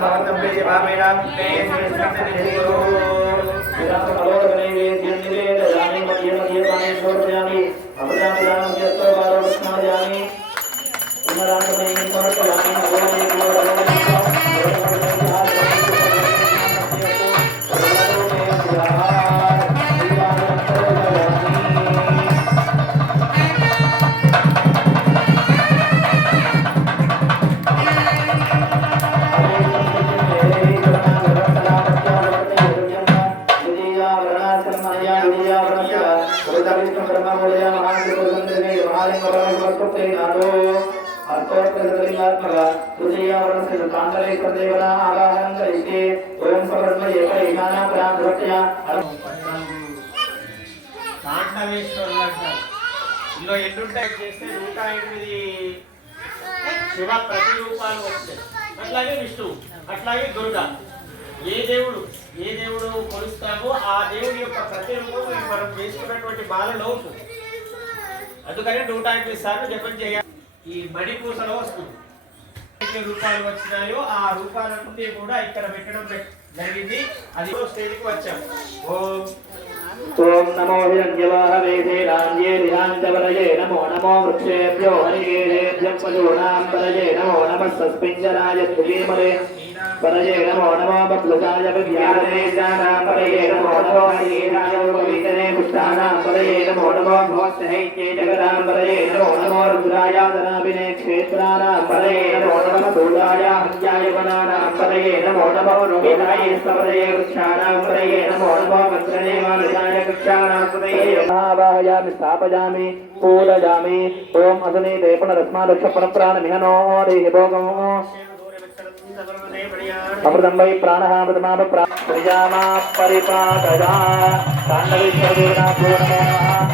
రుద్రావిశ్రాపమనా వివేశర కాండవేశ్వరులు అంటారు ఇందులో ఎన్నుంటాయి చేస్తే నూట ఎనిమిది శివ ప్రతిరూపాలు వస్తాయి అట్లాగే విష్ణువు అట్లాగే దుర్గా ఏ దేవుడు ఏ దేవుడు కొలుస్తామో ఆ దేవుడి యొక్క ప్రతిరూపం ఈ మనం చేసుకున్నటువంటి మాలలో ఉంటుంది అందుకని నూట ఎనిమిది సార్లు జపం చేయాలి. ఈ మణిపూసలో వస్తుంది. ఎన్ని రూపాలు వచ్చినాయో ఆ రూపాలన్నీ కూడా ఇక్కడ పెట్టడం జరిగింది. అది స్టేజ్కి వచ్చాం. ఓం ॐ नमो हिरण्यवाहवेदेराङ्गे नमो नमो वृक्षेभ्यो हरिगेहेभ्यः नमो नमः सस्पिञ्जराय त्रिवेमले नमो नमो बप्लुकाय विद्यादेशानां परये नमो नमो हरिहेराय उपवितने पुष्टानां परये नमो नमो भोत्सहैत्ये जगदां परये नमो नमो रुद्राय क्षेत्राणां परये नमो नमः सूर्याय हत्याय परये नमो नमो रोहिताय स्तवरये वृक्षाणां परये नमो नमो वज्रणे మహావాహయామి స్థాపయామి పూజయామి. ఓం అసనే దేపణ రస్మాదక్ష పరప్రాణమిహనో దేహి భోగమో అమృతం వై ప్రాణహామృతమాప ప్రజామా పరిపాదయా తాండవేశ్వరదేవనా నమో నమః